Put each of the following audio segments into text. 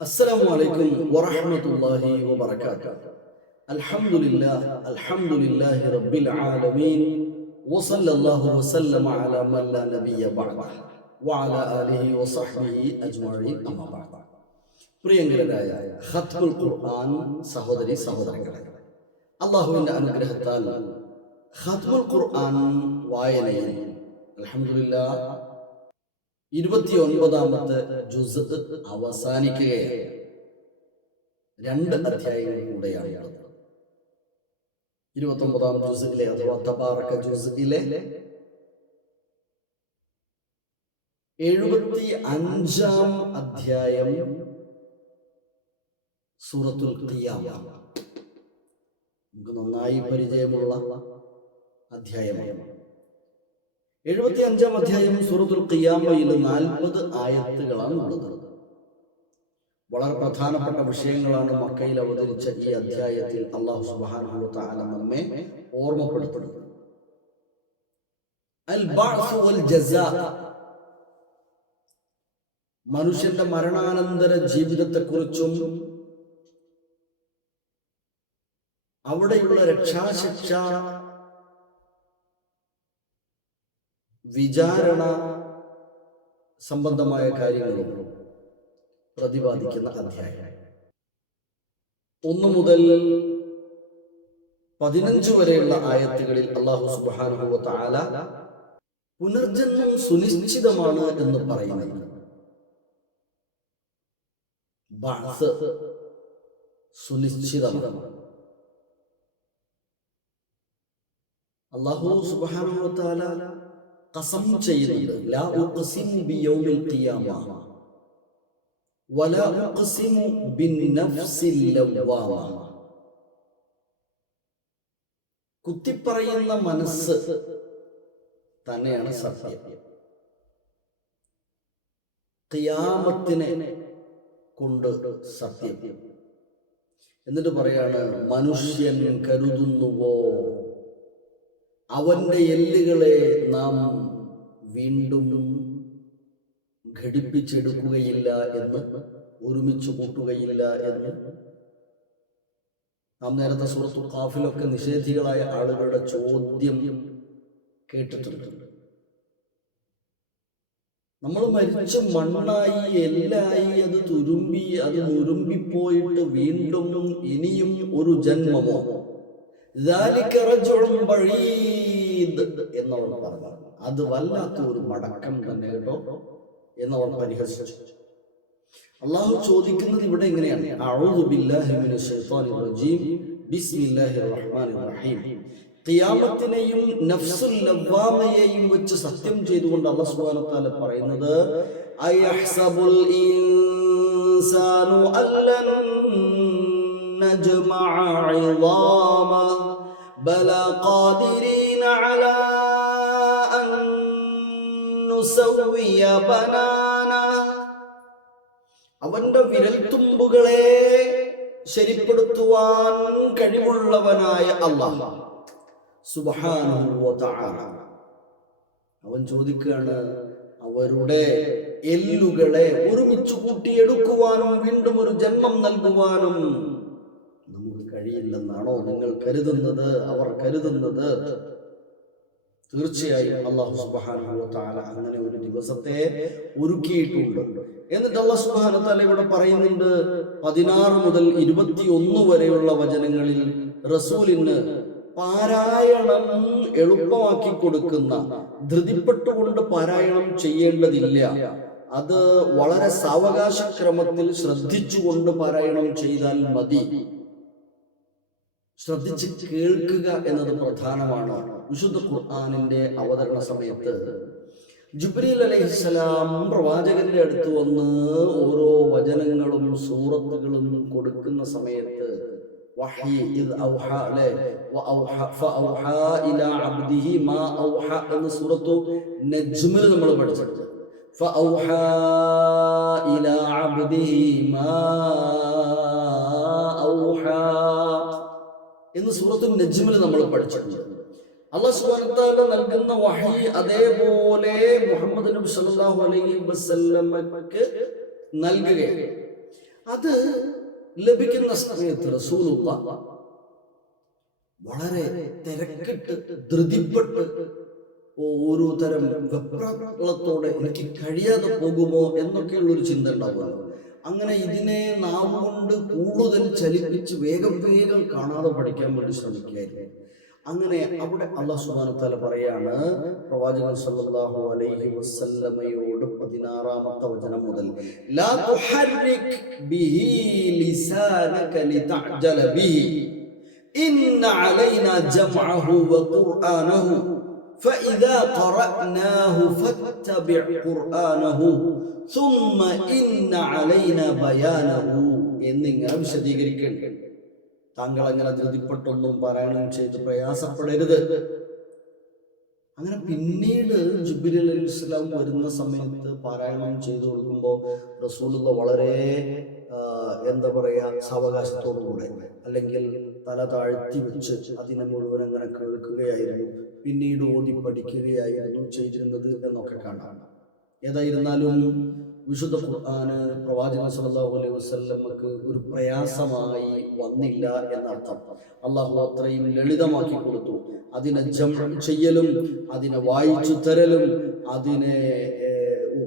السلام عليكم ورحمة الله وبركاته. الحمد لله رب العالمين وصلى الله وسلم على من لا نبي بعده وعلى آله وصحبه أجمعين أما بعد. പ്രിയങ്കരായ ഖത്മുൽ ഖുർആൻ സഹോദരി സഹോദരങ്ങളെ, അല്ലാഹുവിന്റെ അനുഗ്രഹത്താൽ ഖത്മുൽ ഖുർആൻ വായനയിൽ അൽഹംദുലില്ലാഹ് 29ാമത്തെ ജുസ് അവസാനിക്കുകയാണ്. 2 അധ്യായങ്ങൾ കൂടെയാണ്. 29ാം ജുസിലെ അഥവാ തബാറക ജുസിലെ 75ാം അധ്യായം സൂറത്തുൽ ഖിയാമ. നമുക്ക് നന്നായി പരിചയമുള്ള അധ്യായമാണ്. 75ാം അധ്യായം സൂറത്തുൽ ഖിയാമയിൽ 40 ആയത്തുകളാണ് ഉള്ളത്. വളരെ പ്രധാനപ്പെട്ട വിഷയങ്ങളാണ് മക്കയിൽ അവതരിച്ച ഈ അധ്യായത്തിൽ അല്ലാഹു സുബ്ഹാനഹു വ തആല നമ്മെ ഓർമ്മപ്പെടുത്തുന്നത്. അൽ ബഅസ് വൽ ജസാ, മനുഷ്യന്റെ മരണാനന്തര ജീവിതത്തെക്കുറിച്ചും അവിടെയുള്ള രക്ഷാശിക്ഷ, വിചാരണ സംബന്ധമായ കാര്യങ്ങളും പ്രതിപാദിക്കുന്ന അധ്യായം. 1 മുതൽ 15 വരെയുള്ള ആയത്തുകളിൽ അല്ലാഹു സുബ്ഹാനഹു വ തആല പുനർജന്മം സുനിശ്ചിതമാണ് എന്ന് പറയുന്നത്. ബഅസ് സുനിശ്ചിതമാണ്. അല്ലാഹു സുബ്ഹാനഹു വ തആല ഖസം ചെയ്യുന്നുണ്ട്. ലാ ഉഖ്സിമു ബിയൗമിൽ ഖിയാമ വലാ ഉഖ്സിമു ബിന്നഫ്സിൽ ലവ്വാമ. കുത്തിപ്പറയുന്ന മനസ്സ് തന്നെയാണ് സത്യം. ഖിയാമത്തിനെ കൊണ്ട് സത്യം. എന്നിട്ട് പറയാണ്, മനുഷ്യൻ കരുതുന്നുവോ അവന്റെ എല്ലുകളെ നാം വീണ്ടും ഘടിപ്പിച്ചെടുക്കുകയില്ല എന്ന്, ഒരുമിച്ച് കൂട്ടുകയില്ല എന്ന്. നാം നേരത്തെ സൂറത്തുൽ ഖാഫിലൊക്കെ നിഷേധികളായ ആളുകളുടെ ചോദ്യം കേട്ടിട്ടുണ്ട്. നമ്മൾ മരിച്ച മണ്ണായി, എല്ലായി, അത് തുരുമ്പി, അത് നുരുമ്പിപ്പോയിട്ട് വീണ്ടും ഇനിയും ഒരു ജന്മമോ എന്നവർ പറഞ്ഞു. അത് വല്ലാത്ത ഒരു മടക്കം തന്നെ കേട്ടോ എന്നവർ പരിഹസിച്ചു. അള്ളാഹു ചോദിക്കുന്നത് ഇവിടെ എങ്ങനെയാണ്? അഊദു ബില്ലാഹി മിനശ് ശൈത്വാനിർ റജീം ബിസ്മില്ലാഹിർ റഹ്മാനിർ റഹീം. ഖിയാമത്തിനെയും നഫ്സുൽ ലവ്വാമയെയും വെച്ച് സത്യം ചെയ്തുകൊണ്ട് അല്ലാഹു സുബ്ഹാനഹു വ തആല പറയുന്നത്, അയഹ്സബുൽ ഇൻസാനു അല്ലൻ നജ്മഅ ഇളാമ ബലാ ഖാദിരീന അലാ അൻ നുസവ്വിയ ബനാന. അവന്റെ വിരൽത്തുമ്പുകളെ ശരിപ്പെടുത്തുവാൻ കഴിവുള്ളവനായ അല്ലാഹ് സുബ്ഹാനഹു വ തആല അവൻ ചോദിക്കുകയാണ്, അവരുടെ എല്ലുകളെ ഒരുമിച്ച് കൂട്ടിയെടുക്കുവാനും വീണ്ടും ഒരു ജന്മം നൽകുവാനും നമുക്ക് കഴിയില്ലെന്നാണോ നിങ്ങൾ കരുതുന്നത്? അവർ കരുതുന്നത്. തീർച്ചയായും അല്ലാഹു സുബ്ഹാനഹു വ തആല അങ്ങനെ ഒരു ദിവസത്തെ ഒരുക്കിയിട്ടുണ്ട്. എന്നിട്ട് അല്ലാഹു സുബ്ഹാനഹു വ തആല ഇവിടെ പറയുന്നുണ്ട്, 16 മുതൽ 21 വരെയുള്ള വചനങ്ങളിൽ റസൂലിന് പാരായണം എളുപ്പമാക്കി കൊടുക്കുന്ന, ധൃതിപ്പെട്ടുകൊണ്ട് പാരായണം ചെയ്യേണ്ടതില്ല, അത് വളരെ സാവകാശക്രമത്തിൽ ശ്രദ്ധിച്ചുകൊണ്ട് പാരായണം ചെയ്താൽ മതി. ശ്രദ്ധിച്ച് കേൾക്കുക എന്നത് പ്രധാനമാണ്. വിശുദ്ധ ഖുർആനിന്റെ അവതരണ സമയത്ത് ജിബ്രീൽ അലൈഹിസ്സലാം പ്രവാചകന്റെ അടുത്ത് വന്ന് ഓരോ വചനങ്ങളും സൂറത്തുകളും കൊടുക്കുന്ന സമയത്ത് വഹി ഇദ് ഔഹാ ഫഔഹാ ഇലാ അബ്ദിഹി മാ ഔഹാ എന്ന സൂറത്തു നജ്മിൽ നമ്മൾ പഠിച്ചിട്ടുണ്ട്. ഫഔഹാ ഇലാ അബ്ദിഹി മാ ഔഹാ എന്ന് സൂറത്തു നജ്മിൽ നമ്മൾ പഠിച്ചിട്ടുണ്ട്. അല്ലാഹു സുബ്ഹാനഹു വ തആല നൽകുന്ന വഹി അതേപോലെ മുഹമ്മദ് നബി സല്ലല്ലാഹു അലൈഹി വസല്ലമക്ക് നൽകുകയാണ്. അത് ലഭിക്കുന്ന സമയത്ത് റസൂലുള്ളാ വളരെ തിരക്കിട്ട് ധൃതിപ്പെട്ട് ഓരോ തരം വെപ്രാളത്തോടെ എനിക്ക് കഴിയാതെ പോകുമോ എന്നൊക്കെയുള്ള ഒരു ചിന്ത ഉണ്ടാവുമല്ലോ. അങ്ങനെ ഇതിനെ നാം കൊണ്ട് കൂടുതൽ ചലിപ്പിച്ച് വേഗം വേഗം കാണാതെ പഠിക്കാൻ വേണ്ടി ശ്രമിക്കുകയായിരുന്നു. അങ്ങനെ അവിടെ അല്ലാഹു സുബ്ഹാനഹു വ തആല പറയാണ് പ്രവാചകൻ സല്ലല്ലാഹു അലൈഹി വസല്ലമയോട് 16-ാമത്തെ വചനം മുതൽ ലാ തുഹർരിക് ബിഹി ലിസാനക ലിതഅജല ബിഹി ഇന്ന അലൈനാ ജംഅഹു വഖുർആനഹു فإذا قرأناه فاتبع قرآنه ثم إن علينا بيانه എന്നിങ്ങനെ വിശദീകരിക്കുന്നുണ്ട്. താങ്കൾ അങ്ങനെ ധൃതിപ്പെട്ടൊന്നും പാരായണം ചെയ്ത് പ്രയാസപ്പെടരുത്. അങ്ങനെ പിന്നീട് ജിബ്രീൽ അലൈഹിസ്സലാം വരുന്ന സമയത്ത് പാരായണം ചെയ്തു കൊടുക്കുമ്പോൾ റസൂലുള്ളാഹി വളരെ എന്താ പറയാ സാവകാശത്തോടുകൂടെ അല്ലെങ്കിൽ തല താഴ്ത്തി വെച്ച് അതിനെ മുഴുവൻ അങ്ങനെ കേൾക്കുകയായിരുന്നു, പിന്നീട് ഓതി പഠിക്കുകയായിരുന്നു ചെയ്തിരുന്നത് എന്നൊക്കെ കാണാം. ഏതായിരുന്നാലും വിശുദ്ധ ഖുർആന് പ്രവാചകൻ സല്ലല്ലാഹു അലൈഹി വസല്ലമക്ക് ഒരു പ്രയാസമായി വന്നില്ല എന്നർത്ഥം. അള്ളാഹു അത്രയും ലളിതമാക്കി കൊടുത്തു. അതിനെ ജംഅ് ചെയ്യലും അതിനെ വായിച്ചു തരലും അതിനെ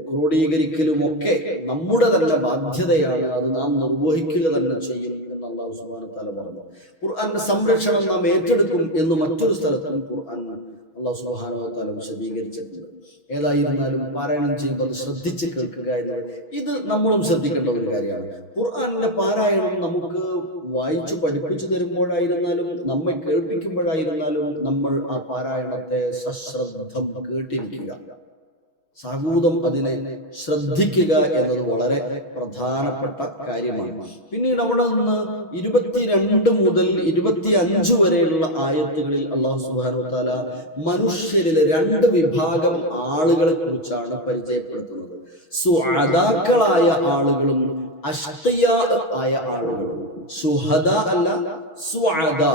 ക്രോഡീകരിക്കലും ഒക്കെ നമ്മുടെ തന്നെ ബാധ്യതയാണ്. അത് നാം നിർവഹിക്കുക തന്നെ ചെയ്യും എന്ന് അല്ലാഹു സുബ്ഹാനഹു വ തആല പറഞ്ഞു. ഖുർആന്റെ സംരക്ഷണം നാം ഏറ്റെടുക്കും എന്ന് മറ്റൊരു സ്ഥലത്തും ഖുർആൻ അല്ലാഹു സുബ്ഹാനഹു വ തആല വിശദീകരിച്ചിട്ടുണ്ട്. ഏതായിരുന്നാലും പാരായണം ചെയ്യുമ്പോൾ ശ്രദ്ധിച്ച് കേൾക്കുക എന്നത് ഇത് നമ്മളും ശ്രദ്ധിക്കേണ്ട ഒരു കാര്യമാണ്. ഖുർആനിന്റെ പാരായണം നമുക്ക് വായിച്ചു പഠിപ്പിച്ചു തരുമ്പോഴായിരുന്നാലും നമ്മെ കേൾപ്പിക്കുമ്പോഴായിരുന്നാലും നമ്മൾ ആ പാരായണത്തെ സശ്രദ്ധം കേട്ടിരിക്കുക, സാഗൂതം അതിനെ ശ്രദ്ധിക്കുക എന്നത് വളരെ പ്രധാനപ്പെട്ട കാര്യമാണ്. പിന്നീട് അവിടെ നിന്ന് 22 മുതൽ 25 വരെയുള്ള ആയത്തുകളിൽ അല്ലാഹു സുബ്ഹാനഹു വ തആല മനുഷ്യരിലെ 2 വിഭാഗം ആളുകളെ കുറിച്ചാണ് പരിചയപ്പെടുത്തുന്നത്. സുഅദാക്കളായ ആളുകളും അഷ്ഖിയാ ആയ ആളുകളും. സുഹദ അല്ല, സുഅദാ.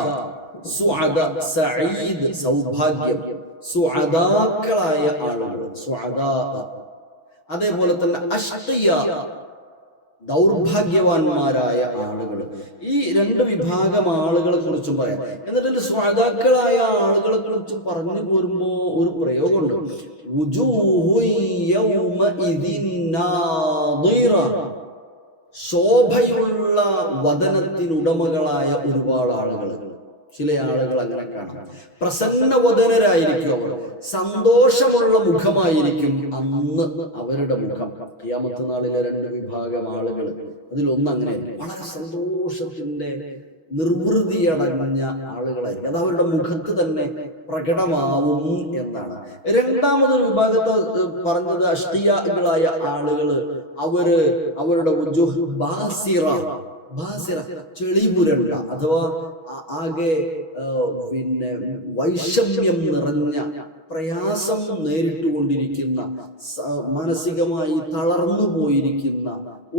സുഅദ സഈദ് സൗഭാഗ്യം, സുഅദാക്കളായ ആളുകൾ സുഅദാ. അതേപോലെ തന്നെ അഷ്ഖിയാ ദൗർഭാഗ്യവാന്മാരായ ആളുകൾ. ഈ 2 വിഭാഗം ആളുകളെ കുറിച്ചും പറയാം. എന്നിട്ട് സുഅദാക്കളായ ആളുകളെ കുറിച്ച് പറഞ്ഞു പോരുമ്പോ ഒരു പ്രയോഗമുണ്ട്, ശോഭയുള്ള വദനത്തിനുടമകളായ ഒരുപാട് ആളുകൾ. ചില ആളുകൾ അങ്ങനെ കാണാം, പ്രസന്നവദനരായിരിക്കും അവർ, സന്തോഷമുള്ള മുഖമായിരിക്കും അന്ന് അവരുടെ മുഖം. ഖിയാമത്ത് നാളിലെ 2 വിഭാഗം ആളുകൾ, അതിലൊന്ന് അങ്ങനെ വളരെ സന്തോഷത്തിന്റെ നിർവൃതിയടഞ്ഞ ആളുകളായിരിക്കും. അത് അവരുടെ മുഖത്ത് തന്നെ പ്രകടമാവും എന്നാണ്. രണ്ടാമതൊരു വിഭാഗത്തെ പറഞ്ഞത് അഷ്ഖിയാകളായ ആളുകൾ. അവരുടെ വുജൂഹ് ബാസിറ, ചെളിപുരണ്ട അഥവാ ആകെ പിന്നെ വൈഷമ്യം നിറഞ്ഞ, പ്രയാസം നേരിട്ടുകൊണ്ടിരിക്കുന്ന, മാനസികമായി തളർന്നു പോയിരിക്കുന്ന,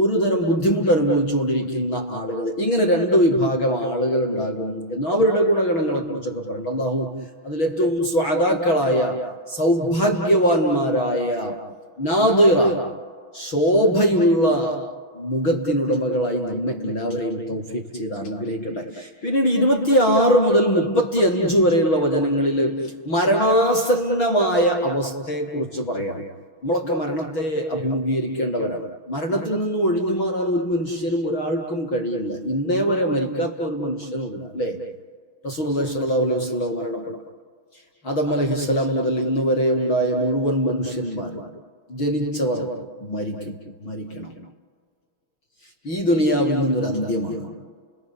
ഒരു തരം ബുദ്ധിമുട്ട് അനുഭവിച്ചുകൊണ്ടിരിക്കുന്ന ആളുകൾ. ഇങ്ങനെ 2 വിഭാഗം ആളുകൾ ഉണ്ടാകും എന്ന് അവരുടെ ഗുണഗണങ്ങളെ കുറിച്ചൊക്കെ പറയുന്നുണ്ട്. അല്ലാഹു അതിലേറ്റവും സ്വാദാക്കളായ സൗഭാഗ്യവാന്മാരായ നാദിറ, ശോഭയുള്ള മുഖത്തിനുടമകളായി നമ്മെ എല്ലാവരെയും തൗഫീഖ് ചെയ്ത് അനുഗ്രഹിക്കട്ടെ. പിന്നീട് 26 മുതൽ 35 വരെയുള്ള വചനങ്ങളിൽ മരണാസന്നമായ അവസ്ഥയെ കുറിച്ച് പറയാം. നമ്മളൊക്കെ മരണത്തെ അഭിമുഖീകരിക്കേണ്ടവരാണ്. മരണത്തിൽ നിന്ന് ഒഴിഞ്ഞു മാറാൻ ഒരു മനുഷ്യനും ഒരാൾക്കും കഴിയില്ല. ഇന്നേ വരെ മരിക്കാത്ത ഒരു മനുഷ്യനുമില്ല, അല്ലേ? റസൂലുള്ളാഹി സ്വല്ലല്ലാഹു അലൈഹി വസല്ലം മരണപ്പെട്ടു. ആദം അലൈഹിസ്സലാം മുതൽ ഇന്ന് വരെ ഉണ്ടായ മുഴുവൻ മനുഷ്യന്മാരും ജനിച്ചവർ മരിക്കണം. ഈ ദുനിയാവിൽ നിന്നൊരു അന്ത്യമാണ്,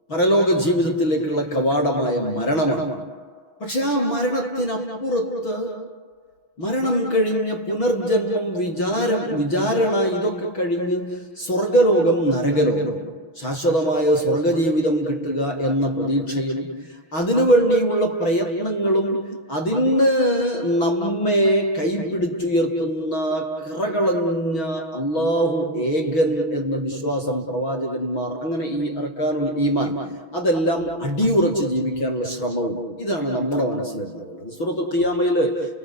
പരലോക ജീവിതത്തിലേക്കുള്ള കവാടമായ മരണമാണ്. പക്ഷെ ആ മരണത്തിനപ്പുറത്ത് മരണം കഴിഞ്ഞ പുനർജന്മം, വിചാരണ ഇതൊക്കെ കഴിഞ്ഞ് സ്വർഗലോകം, നരകലോകം, ശാശ്വതമായ സ്വർഗജീവിതം കിട്ടുക എന്ന പ്രതീക്ഷയും അതിനുവേണ്ടിയുള്ള പ്രയത്നങ്ങളും അതിന് നമ്മെ കൈപിടിച്ചുയർത്തുന്ന കറകളഞ്ഞ അല്ലാഹു ഏകൻ എന്ന വിശ്വാസം, പ്രവാചകന്മാർ, അങ്ങനെ ഈ അർക്കാനുൽ ഈമാൻ അതെല്ലാം അടിയുറച്ച് ജീവിക്കാനുള്ള ശ്രമവും ഇതാണ് നമ്മുടെ മനസ്സിലുള്ളത്. സൂറത്തുൽ ഖിയാമയിൽ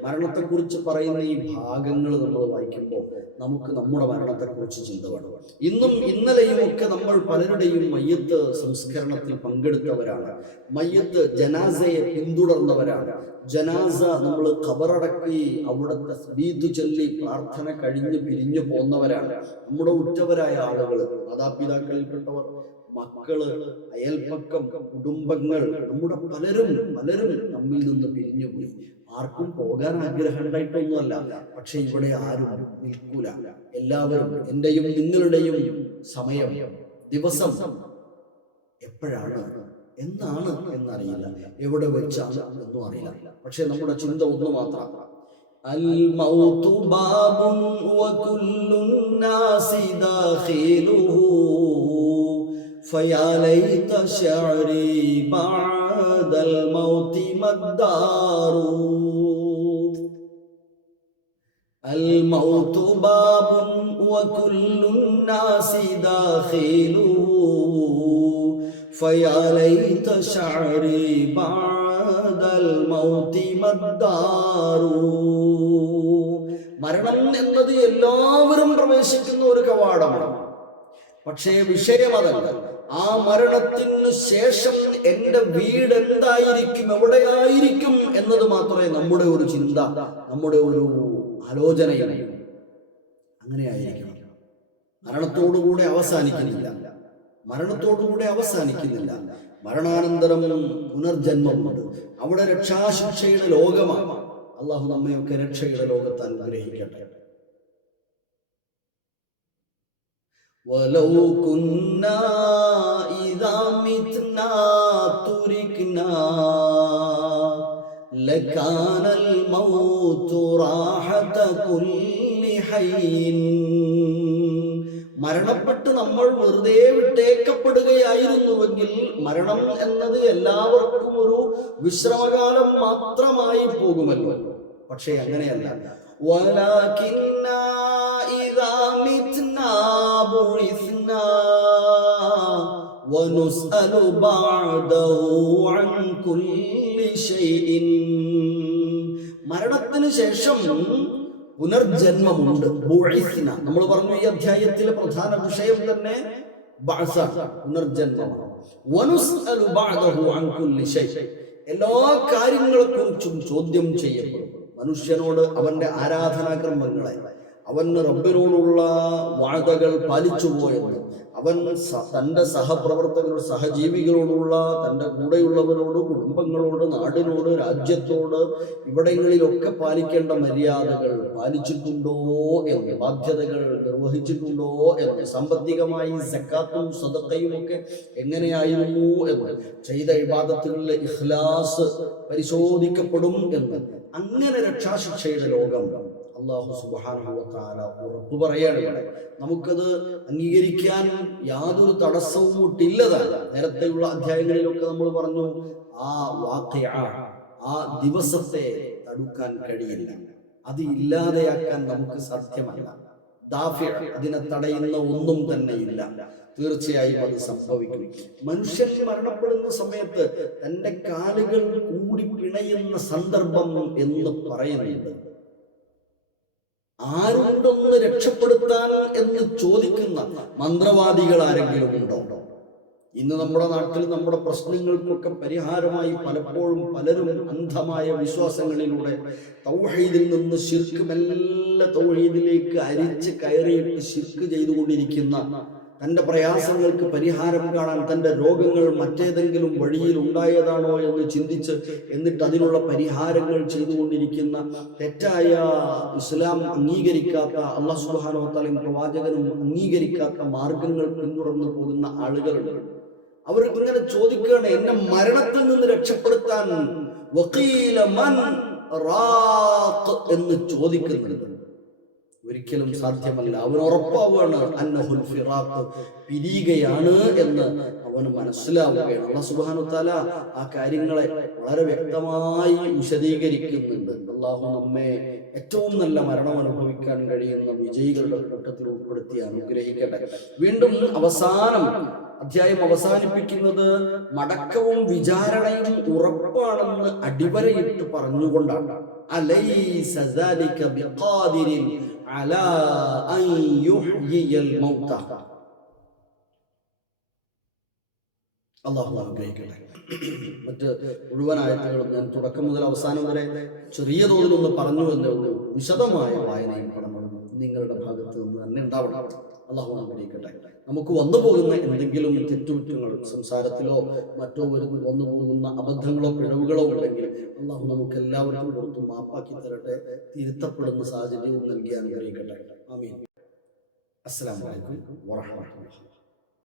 മരണത്തെക്കുറിച്ച് പറയുന്ന ഈ ഭാഗങ്ങൾ നമ്മൾ വായിക്കുമ്പോൾ നമുക്ക് നമ്മുടെ മരണത്തെക്കുറിച്ച് ചിന്ത വേണം. ഇന്നും ഇന്നലെയും ഒക്കെ നമ്മൾ പലരുടെയും മയ്യത്ത് സംസ്കരണത്തിൽ പങ്കെടുത്തവരാണ്. മയ്യത്ത് ജനാസയെ പിന്തുടർന്നവരാണ്. ജനാസ നമ്മൾ ഖബറടക്കി അവിടെ തസ്ബീഹ് ചൊല്ലി പ്രാർത്ഥന കഴിഞ്ഞ് പിരിഞ്ഞു പോന്നവരാണ്. നമ്മുടെ ഉറ്റവരായ ആളുകൾ, മാതാപിതാക്കളിൽപ്പെട്ടവർ, മക്കള്, അയൽപ്പക്കം, കുടുംബങ്ങൾ, നമ്മുടെ പലരും നമ്മിൽ നിന്ന് പിരിഞ്ഞുപോയി. ആർക്കും പോകാൻ ആഗ്രഹം ഉണ്ടായിട്ടൊന്നുമല്ല, പക്ഷെ ഇവിടെ ആരും നിൽക്കൂല. എല്ലാവരും എന്റെയും നിങ്ങളുടെയും സമയം, ദിവസം എപ്പോഴാണ്, എന്നാണ് എന്നറിയില്ല, എവിടെ വെച്ചാണ് എന്നും അറിയില്ല. പക്ഷെ നമ്മുടെ ചിന്ത ഒന്ന് മാത്രം, അൽ മൗതു ബാബുൻ വകുല്ലു നാസി ദാഖിലുഹു ഫയാ ലൈത ശഅരി ബഅദൽ മൗതി മദ്ദാറു. അൽ മൗതു ബാബുൻ വകുല്ലു നാസി ദാഖിലുഹു ഫയാ ലൈത ശഅരി ബഅദൽ മൗതി മദ്ദാറു. മരണം എന്നത് എല്ലാവരും പ്രവേശിക്കുന്ന ഒരു കവാടമാണ്. പക്ഷേ വിഷയം അതല്ല. ആ മരണത്തിനു ശേഷം എൻ്റെ വീട് എന്തായിരിക്കും, എവിടെയായിരിക്കും എന്നത് മാത്രമേ നമ്മുടെ ഒരു ചിന്ത, നമ്മുടെ ഒരു ആലോചനയാണ്. അങ്ങനെ ആയിരിക്കണം. മരണത്തോടുകൂടെ അവസാനിക്കുന്നില്ല. മരണാനന്തരം പുനർജന്മമുണ്ട്. അവിടെ രക്ഷാശിക്ഷയുടെ ലോകമാണ്. അള്ളാഹു നമ്മയൊക്കെ രക്ഷയുടെ ലോകത്ത് അനുഗ്രഹിക്കട്ടെ. വലൗ കുന്നാ ഇദാ മിത്നാ തുരിക്നാ ലകാനൽ മൗതു റാഹത കുല്ലി ഹയ്യിൻ. മരണപ്പെട്ട് നമ്മൾ വെറുതെ വിട്ടേക്കപ്പെടുകയായിരുന്നുവെങ്കിൽ മരണം എന്നത് എല്ലാവർക്കും ഒരു വിശ്രമകാലം മാത്രമായി പോകുമല്ലോ. പക്ഷേ അങ്ങനെയല്ല. വലാകിന്നാ ഇദാ മിത്നാ ബുഇസ്നാ വനുസ്അലു ബഅദഹു അൻ കുല്ലി ശൈഇൻ. മരണത്തിന് ശേഷം പുനർജന്മമുണ്ട്. നമ്മൾ പറഞ്ഞു ഈ അധ്യായത്തിലെ പ്രധാന വിഷയം തന്നെ പുനർജന്മമാണ്. എല്ലാ കാര്യങ്ങളെക്കുറിച്ചും ചോദ്യം ചെയ്യപ്പെടും. മനുഷ്യനോട് അവന്റെ ആരാധനാക്രമങ്ങളെ, അവന് റബ്ബിനോടുള്ള വാദകൾ പാലിച്ചു പോയെന്ന്, അവൻ തൻ്റെ സഹപ്രവർത്തകരോട്, സഹജീവികളോടുള്ള, തൻ്റെ കൂടെയുള്ളവരോട്, കുടുംബങ്ങളോട്, നാടിനോട്, രാജ്യത്തോട്, ഇവിടങ്ങളിലൊക്കെ പാലിക്കേണ്ട മര്യാദകൾ പാലിച്ചിട്ടുണ്ടോ എന്ന്, ബാധ്യതകൾ നിർവഹിച്ചിട്ടുണ്ടോ എന്ന്, സാമ്പത്തികമായി സക്കാത്തും സദഖയും ഒക്കെ എങ്ങനെയായിരുന്നു എന്ന്, ചെയ്ത ഇബാദത്തുകളിലെ ഇഖ്ലാസ് പരിശോധിക്കപ്പെടും എന്ന്. അങ്ങനെ രക്ഷാശിക്ഷയുടെ ലോകം അല്ലാഹു സുബ്ഹാനഹു വ തആല ഉറപ്പ് പറയുകയാണ്. നമുക്കത് അംഗീകരിക്കാൻ യാതൊരു തടസ്സവും ഒട്ടില്ലതല്ല. നേരത്തെയുള്ള അധ്യായങ്ങളിലൊക്കെ നമ്മൾ പറഞ്ഞു, ആ വാഖിഅ, ആ ദിവസത്തെ തടുക്കാൻ കഴിയില്ല, അത് ഇല്ലാതെയാക്കാൻ നമുക്ക് സാധ്യമല്ല. ദാഫിഅ, അതിനെ തടയുന്ന ഒന്നും തന്നെ ഇല്ല. തീർച്ചയായും അത് സംഭവിക്കും. മനുഷ്യൻ മരണപ്പെടുന്ന സമയത്ത് തൻ്റെ കാലുകൾ കൂടി പിണയുന്ന സന്ദർഭം എന്ന് പറയുന്നുണ്ട്. ആരുണ്ടൊന്ന് രക്ഷപ്പെടുത്താൻ എന്ന് ചോദിക്കുന്ന മന്ത്രവാദികൾ ആരെങ്കിലും ഉണ്ടോ? ഇന്ന് നമ്മുടെ നാട്ടിൽ നമ്മുടെ പ്രശ്നങ്ങൾക്കൊക്കെ പരിഹാരമായി പലപ്പോഴും പലരും അന്ധമായ വിശ്വാസങ്ങളിലൂടെ തൗഹീദിൽ നിന്ന് ശിർക്ക്, മെല്ലെ തൗഹീദിലേക്ക് അരിച്ച് കയറിയിട്ട് ശിർക്ക് ചെയ്തുകൊണ്ടിരിക്കുന്ന, തൻ്റെ പ്രയാസങ്ങൾക്ക് പരിഹാരം കാണാൻ തൻ്റെ രോഗങ്ങൾ മറ്റേതെങ്കിലും വഴിയിൽ ഉണ്ടായതാണോ എന്ന് ചിന്തിച്ച് എന്നിട്ട് അതിനുള്ള പരിഹാരങ്ങൾ ചെയ്തുകൊണ്ടിരിക്കുന്ന, തെറ്റായ ഇസ്ലാം അംഗീകരിക്കാത്ത, അല്ലാഹു സുബ്ഹാനഹു വ തആലയും പ്രവാചകനും അംഗീകരിക്കാത്ത മാർഗങ്ങൾ പിന്തുടർന്നു പോകുന്ന ആളുകളുണ്ട്. അവർ ഇങ്ങനെ ചോദിക്കുകയാണ്, എന്നെ മരണത്തിൽ നിന്ന് രക്ഷപ്പെടുത്താൻ വഖീല മൻ റാഖ് എന്ന് ചോദിക്കുന്നുണ്ട്. ഒരിക്കലും സാധ്യമല്ല. അവൻ ഉറപ്പാവുകയാണ് അന്നഹുൽ ഫിറാഖ്, പിരിയുകയാണ് എന്ന് അവന് മനസ്സിലാവുകയാണ്. അല്ലാഹു സുബ്ഹാനഹു വ തആല ആ കാര്യങ്ങളെ വളരെ വ്യക്തമായി വിശദീകരിക്കുന്നുണ്ട്. അല്ലാഹു നമ്മെ ഏറ്റവും നല്ല മരണം അനുഭവിക്കാൻ കഴിയുന്ന വിജയികളുടെ കൂട്ടത്തിൽ ഉൾപ്പെടുത്തി അനുഗ്രഹിക്കട്ടെ. വീണ്ടും അധ്യായം അവസാനിപ്പിക്കുന്നത് മടക്കവും വിചാരണയും ഉറപ്പാണെന്ന് അടിവരയിട്ട് പറഞ്ഞുകൊണ്ടാണ്. അലൈസ ദാലിക ബിഖാദിരിൻ അലാ അൻ യുഹ്യിയൽ മൗത. അല്ലാഹു അനുഗ്രഹിക്കട്ടെ. മറ്റ് മുഴുവൻ ആയത്തുകളും ഞാൻ തുടക്കം മുതൽ അവസാനം വരെ ചെറിയ തോതിലൊന്ന് പറഞ്ഞു എന്നേ ഉള്ളൂ. വിശദമായ വായനയും പഠനവും നിങ്ങളുടെ ഭാഗത്ത് നിന്ന് തന്നെ ഉണ്ടാവണം. അല്ലാഹു അനുഗ്രഹിക്കട്ടെ. നമുക്ക് വന്നു പോകുന്ന എന്തെങ്കിലും തെറ്റുകുറ്റങ്ങൾ സംസാരത്തിലോ മറ്റോ വന്നു പോകുന്ന അബദ്ധങ്ങളോ പിഴവുകളോ ഉണ്ടെങ്കിൽ അല്ലാഹു നമുക്ക് എല്ലാവർക്കും പുറത്തും മാപ്പാക്കി തരട്ടെ. തിരുത്തപ്പെടുന്ന സാഹചര്യവും നൽകി അനുഗ്രഹിക്കട്ടെ. ആമീൻ. അസ്സലാമു അലൈക്കും വറഹ്മത്തുള്ളാഹി.